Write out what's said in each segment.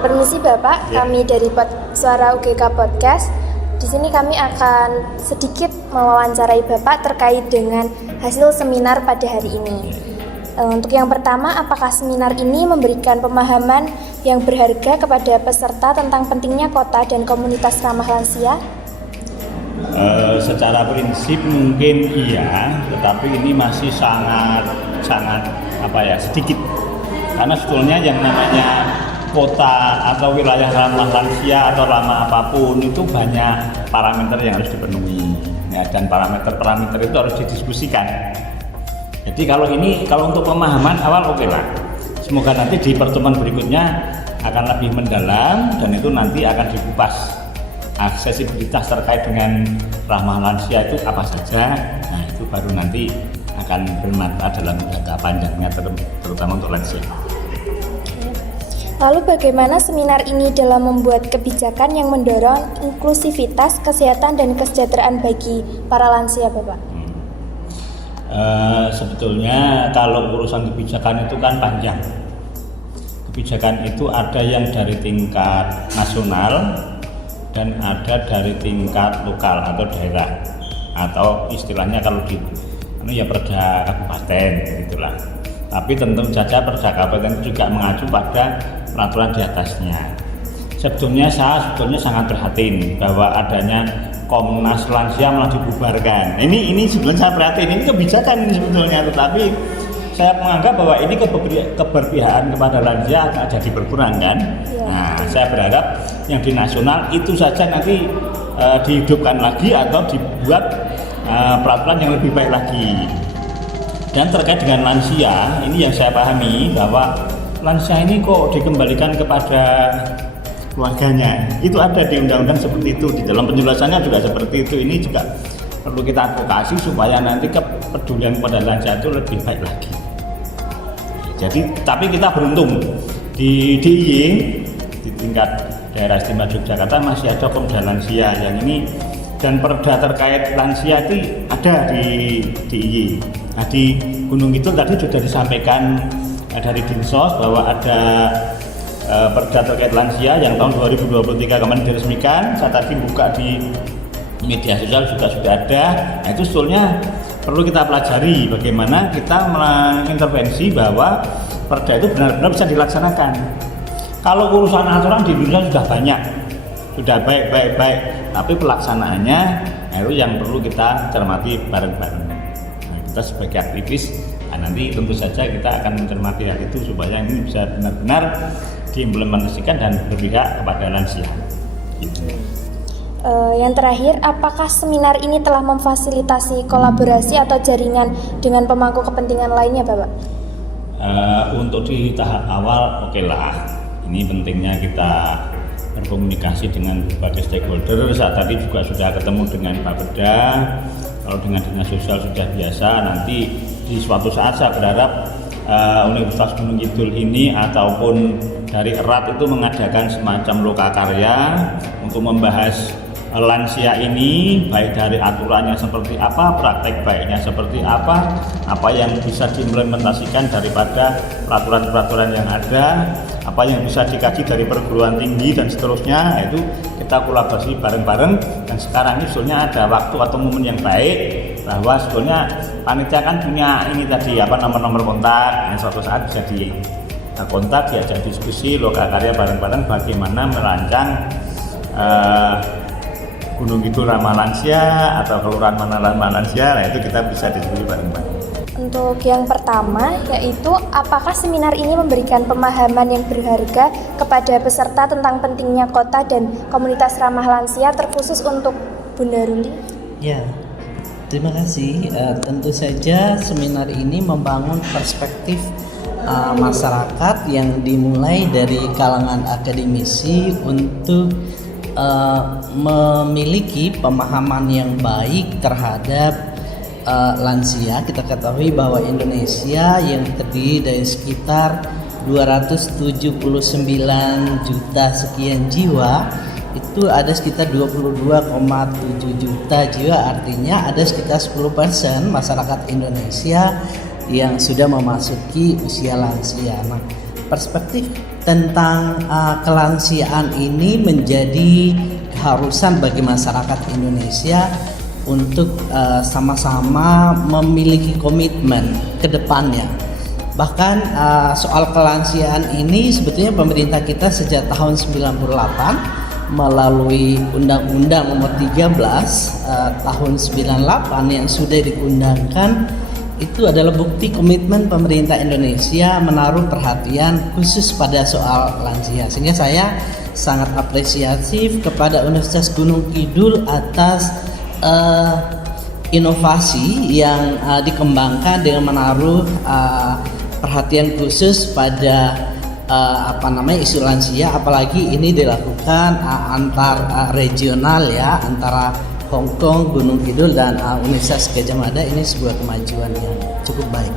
Permisi Bapak, kami dari Suara UGK Podcast. Di sini kami akan sedikit mewawancarai Bapak terkait dengan hasil seminar pada hari ini. Untuk yang pertama, apakah seminar ini memberikan pemahaman yang berharga kepada peserta tentang pentingnya kota dan komunitas ramah lansia? Secara prinsip mungkin iya, tetapi ini masih sangat sedikit. Karena sebetulnya yang namanya kota atau wilayah ramah lansia atau ramah apapun itu banyak parameter yang harus dipenuhi, ya, dan parameter itu harus didiskusikan. Jadi kalau untuk pemahaman awal oke lah. Semoga nanti di pertemuan berikutnya akan lebih mendalam dan itu nanti akan dikupas aksesibilitas terkait dengan ramah lansia itu apa saja. Nah itu baru nanti akan bermanfaat dalam jangka panjangnya terutama untuk lansia. Lalu bagaimana seminar ini dalam membuat kebijakan yang mendorong inklusivitas, kesehatan, dan kesejahteraan bagi para lansia, Bapak? Sebetulnya kalau urusan kebijakan itu kan panjang. Kebijakan itu ada yang dari tingkat nasional dan ada dari tingkat lokal atau daerah, atau istilahnya kalau di perda kabupaten gitulah. Tapi tentu saja perda kabupaten juga mengacu pada peraturan di atasnya. Sebetulnya saya sangat prihatin bahwa adanya Komnas Lansia malah dibubarkan. Ini sebetulnya saya prihatin, ini kebijakan ini sebetulnya, tetapi saya menganggap bahwa ini keberpihakan kepada lansia akan jadi berkurang kan. Nah, saya berharap yang di nasional itu saja nanti dihidupkan lagi atau dibuat peraturan yang lebih baik lagi. Dan terkait dengan lansia, ini yang saya pahami bahwa lansia ini kok dikembalikan kepada keluarganya. Itu ada di undang-undang seperti itu, di dalam penjelasannya juga seperti itu. Ini juga perlu kita advokasi supaya nanti kepedulian kepada lansia itu lebih baik lagi. Jadi, tapi kita beruntung di DIY, di tingkat daerah istimewa Yogyakarta masih ada Komda Lansia yang ini, dan perda terkait lansia itu ada di DIY. Nah, di Gunung Kidul tadi sudah disampaikan dari Dinsos bahwa ada perda terkait lansia yang tahun 2023 kemarin diresmikan. Saya tadi buka di media sosial juga sudah ada. Nah, itu sebetulnya perlu kita pelajari bagaimana kita mengintervensi bahwa perda itu benar-benar bisa dilaksanakan. Kalau urusan aturan di Indonesia sudah banyak, sudah baik, tapi pelaksanaannya itu yang perlu kita cermati bareng-bareng. Nah, kita sebagai aktivis, nanti tentu saja kita akan mencermati hal itu supaya ini bisa benar-benar diimplementasikan dan berpihak kepada lansia. Gitu. Yang terakhir, apakah seminar ini telah memfasilitasi kolaborasi atau jaringan dengan pemangku kepentingan lainnya, Bapak? Untuk di tahap awal oke lah. Ini pentingnya kita berkomunikasi dengan berbagai stakeholder. Saat tadi juga sudah ketemu dengan Bapeda. Kalau dengan dinas sosial sudah biasa, nanti di suatu saat saya berharap Universitas Gunung Kidul ini ataupun dari ERAT itu mengadakan semacam lokakarya untuk membahas lansia ini, baik dari aturannya seperti apa, praktek baiknya seperti apa yang bisa diimplementasikan daripada peraturan-peraturan yang ada, apa yang bisa dikaji dari perguruan tinggi dan seterusnya. Itu kita kolaborasi bareng-bareng, dan sekarang ini sebetulnya ada waktu atau momen yang baik bahwa sebetulnya panitia kan punya ini tadi nomor-nomor kontak yang suatu saat bisa kontak, diajak diskusi lokakarya bareng-bareng bagaimana merancang Gunung Kidul ramah lansia atau kelurahan mana ramah lansia. Nah, itu kita bisa diskusi bareng-bareng. Untuk yang pertama, yaitu apakah seminar ini memberikan pemahaman yang berharga kepada peserta tentang pentingnya kota dan komunitas ramah lansia, terkhusus untuk Bunda Ruli? Ya, terima kasih. Tentu saja seminar ini membangun perspektif masyarakat yang dimulai dari kalangan akademisi untuk memiliki pemahaman yang baik terhadap lansia. Kita ketahui bahwa Indonesia yang terdiri dari sekitar 279 juta sekian jiwa, itu ada sekitar 22,7 juta jiwa, artinya ada sekitar 10% masyarakat Indonesia yang sudah memasuki usia lansia. Nah, perspektif tentang kelansiaan ini menjadi keharusan bagi masyarakat Indonesia untuk sama-sama memiliki komitmen ke depannya. Bahkan soal kelansiaan ini sebetulnya pemerintah kita sejak tahun 98 melalui Undang-Undang Nomor 13 tahun 98 yang sudah diundangkan, itu adalah bukti komitmen pemerintah Indonesia menaruh perhatian khusus pada soal lansia. Sehingga saya sangat apresiatif kepada Universitas Gunung Kidul atas inovasi yang dikembangkan dengan menaruh perhatian khusus pada isu lansia, apalagi ini dilakukan antar regional ya, antara Hong Kong, Gunung Kidul dan Universitas Gadjah Mada. Ini sebuah kemajuan yang cukup baik.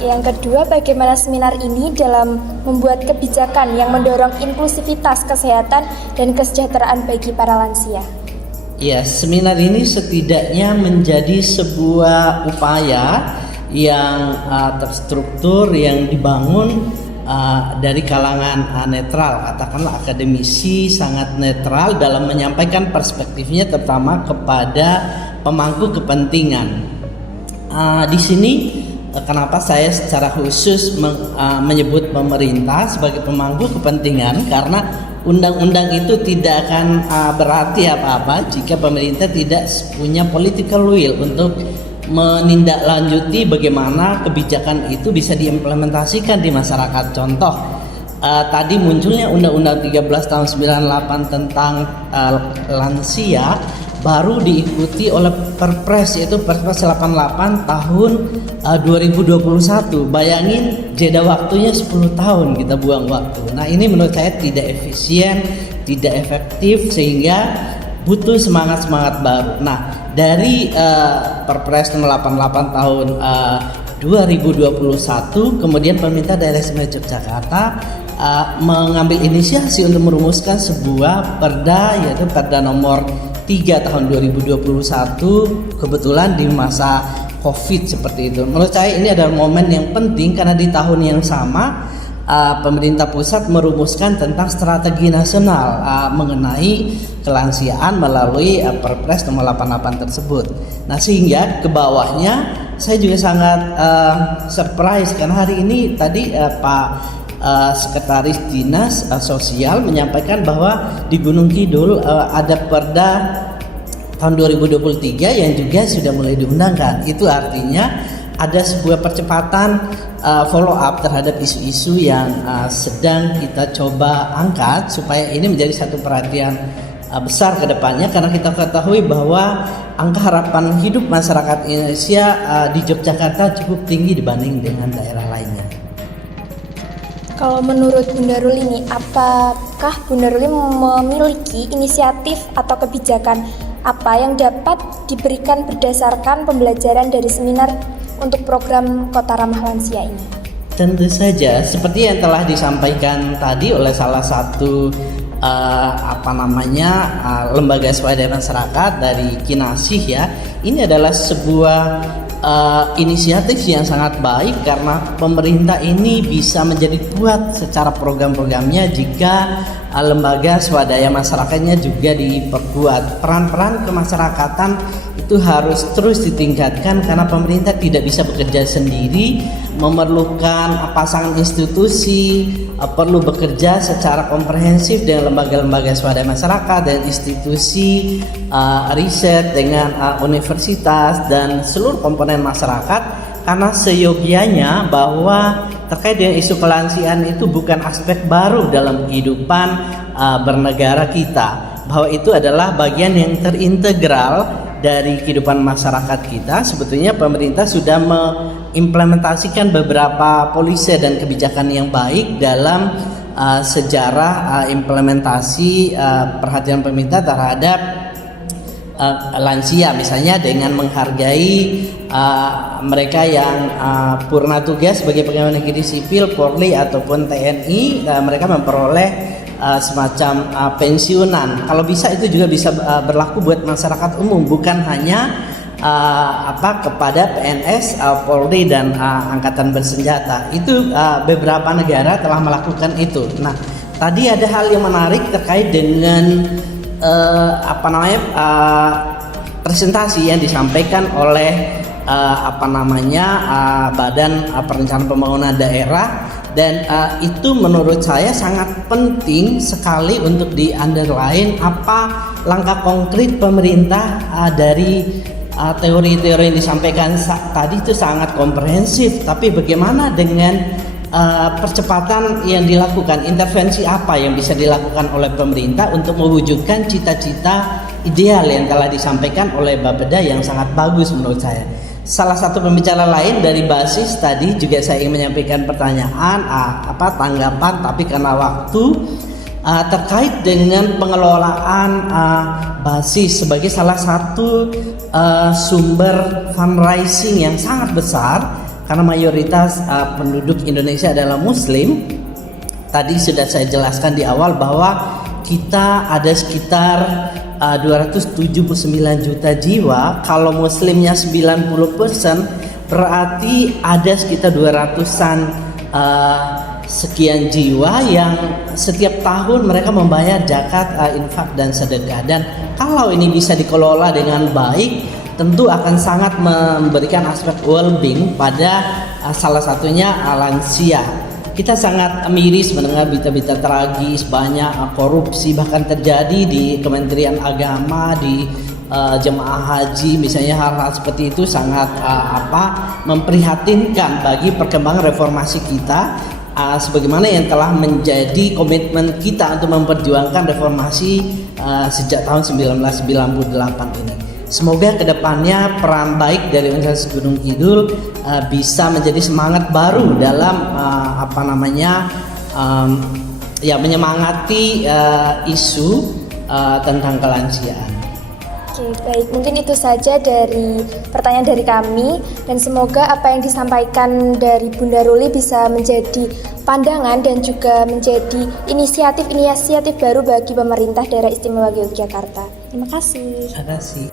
Yang kedua, bagaimana seminar ini dalam membuat kebijakan yang mendorong inklusivitas kesehatan dan kesejahteraan bagi para lansia? Ya, seminar ini setidaknya menjadi sebuah upaya yang terstruktur, yang dibangun dari kalangan netral, katakanlah akademisi sangat netral dalam menyampaikan perspektifnya, terutama kepada pemangku kepentingan. Di sini kenapa saya secara khusus menyebut pemerintah sebagai pemangku kepentingan, karena undang-undang itu tidak akan berarti apa-apa jika pemerintah tidak punya political will untuk menindaklanjuti bagaimana kebijakan itu bisa diimplementasikan di masyarakat. Contoh, tadi munculnya Undang-Undang 13 tahun 98 tentang lansia baru diikuti oleh Perpres, yaitu Perpres 88 tahun 2021. Bayangin jeda waktunya 10 tahun kita buang waktu. Nah, ini menurut saya tidak efisien, tidak efektif, sehingga butuh semangat-semangat baru. Nah, dari Perpres nomor 88 tahun 2021, kemudian pemerintah daerah istimewa Yogyakarta mengambil inisiasi untuk merumuskan sebuah perda, yaitu Perda nomor 3 tahun 2021, kebetulan di masa Covid seperti itu. Menurut saya ini adalah momen yang penting karena di tahun yang sama pemerintah pusat merumuskan tentang strategi nasional mengenai kelansiaan melalui Perpres nomor 88 tersebut. Nah, sehingga ke bawahnya saya juga sangat surprise karena hari ini tadi Pak Sekretaris Dinas Sosial menyampaikan bahwa di Gunung Kidul ada Perda tahun 2023 yang juga sudah mulai diundangkan. Itu artinya ada sebuah percepatan follow up terhadap isu-isu yang sedang kita coba angkat supaya ini menjadi satu perhatian besar ke depannya, karena kita ketahui bahwa angka harapan hidup masyarakat Indonesia di Yogyakarta cukup tinggi dibanding dengan daerah lainnya. Kalau menurut Bunda Ruli ini, apakah Bunda Ruli memiliki inisiatif atau kebijakan apa yang dapat diberikan berdasarkan pembelajaran dari seminar untuk program Kota Ramah Lansia ini? Tentu saja, seperti yang telah disampaikan tadi oleh salah satu lembaga swadaya masyarakat dari Kinasih ya, ini adalah sebuah inisiatif yang sangat baik karena pemerintah ini bisa menjadi kuat secara program-programnya jika lembaga swadaya masyarakatnya juga diperkuat. Peran-peran kemasyarakatan itu harus terus ditingkatkan karena pemerintah tidak bisa bekerja sendiri, memerlukan pasangan institusi, perlu bekerja secara komprehensif dengan lembaga-lembaga swadaya masyarakat dan institusi riset dengan universitas dan seluruh komponen masyarakat, karena seyogianya bahwa terkait dengan isu kelansiaan itu bukan aspek baru dalam kehidupan bernegara kita, bahwa itu adalah bagian yang terintegral dari kehidupan masyarakat kita. Sebetulnya pemerintah sudah mengimplementasikan beberapa polisi dan kebijakan yang baik dalam sejarah implementasi perhatian pemerintah terhadap lansia, misalnya dengan menghargai mereka yang purna tugas sebagai pegawai negeri sipil, Polri ataupun TNI, mereka memperoleh semacam pensiunan. Kalau bisa itu juga bisa berlaku buat masyarakat umum, bukan hanya kepada PNS, Polri dan angkatan bersenjata. Itu beberapa negara telah melakukan itu. Nah, tadi ada hal yang menarik terkait dengan presentasi yang disampaikan oleh Badan Perencanaan Pembangunan Daerah, dan itu menurut saya sangat penting sekali untuk di underline apa langkah konkret pemerintah dari teori-teori yang disampaikan tadi itu sangat komprehensif, tapi bagaimana dengan percepatan yang dilakukan, intervensi apa yang bisa dilakukan oleh pemerintah untuk mewujudkan cita-cita ideal yang telah disampaikan oleh Bapeda yang sangat bagus menurut saya. Salah satu pembicara lain dari Basis tadi juga saya ingin menyampaikan pertanyaan, tanggapan, tapi karena waktu, terkait dengan pengelolaan Basis sebagai salah satu sumber fundraising yang sangat besar karena mayoritas penduduk Indonesia adalah Muslim. Tadi sudah saya jelaskan di awal bahwa kita ada sekitar 279 juta jiwa. Kalau Muslimnya 90%, berarti ada sekitar 200-an sekian jiwa yang setiap tahun mereka membayar zakat, infak dan sedekah. Dan kalau ini bisa dikelola dengan baik, tentu akan sangat memberikan aspek well-being pada salah satunya lansia. Kita sangat miris mendengar berita-berita tragis, banyak korupsi bahkan terjadi di Kementerian Agama, di jemaah haji misalnya. Hal-hal seperti itu sangat memprihatinkan bagi perkembangan reformasi kita, sebagaimana yang telah menjadi komitmen kita untuk memperjuangkan reformasi sejak tahun 1998 ini. Semoga kedepannya peran baik dari Universitas Gunung Kidul bisa menjadi semangat baru dalam menyemangati isu tentang kelansiaan. Oke, baik. Mungkin itu saja dari pertanyaan dari kami, dan semoga apa yang disampaikan dari Bunda Ruli bisa menjadi pandangan dan juga menjadi inisiatif baru bagi pemerintah Daerah Istimewa Yogyakarta. Terima kasih. Terima kasih.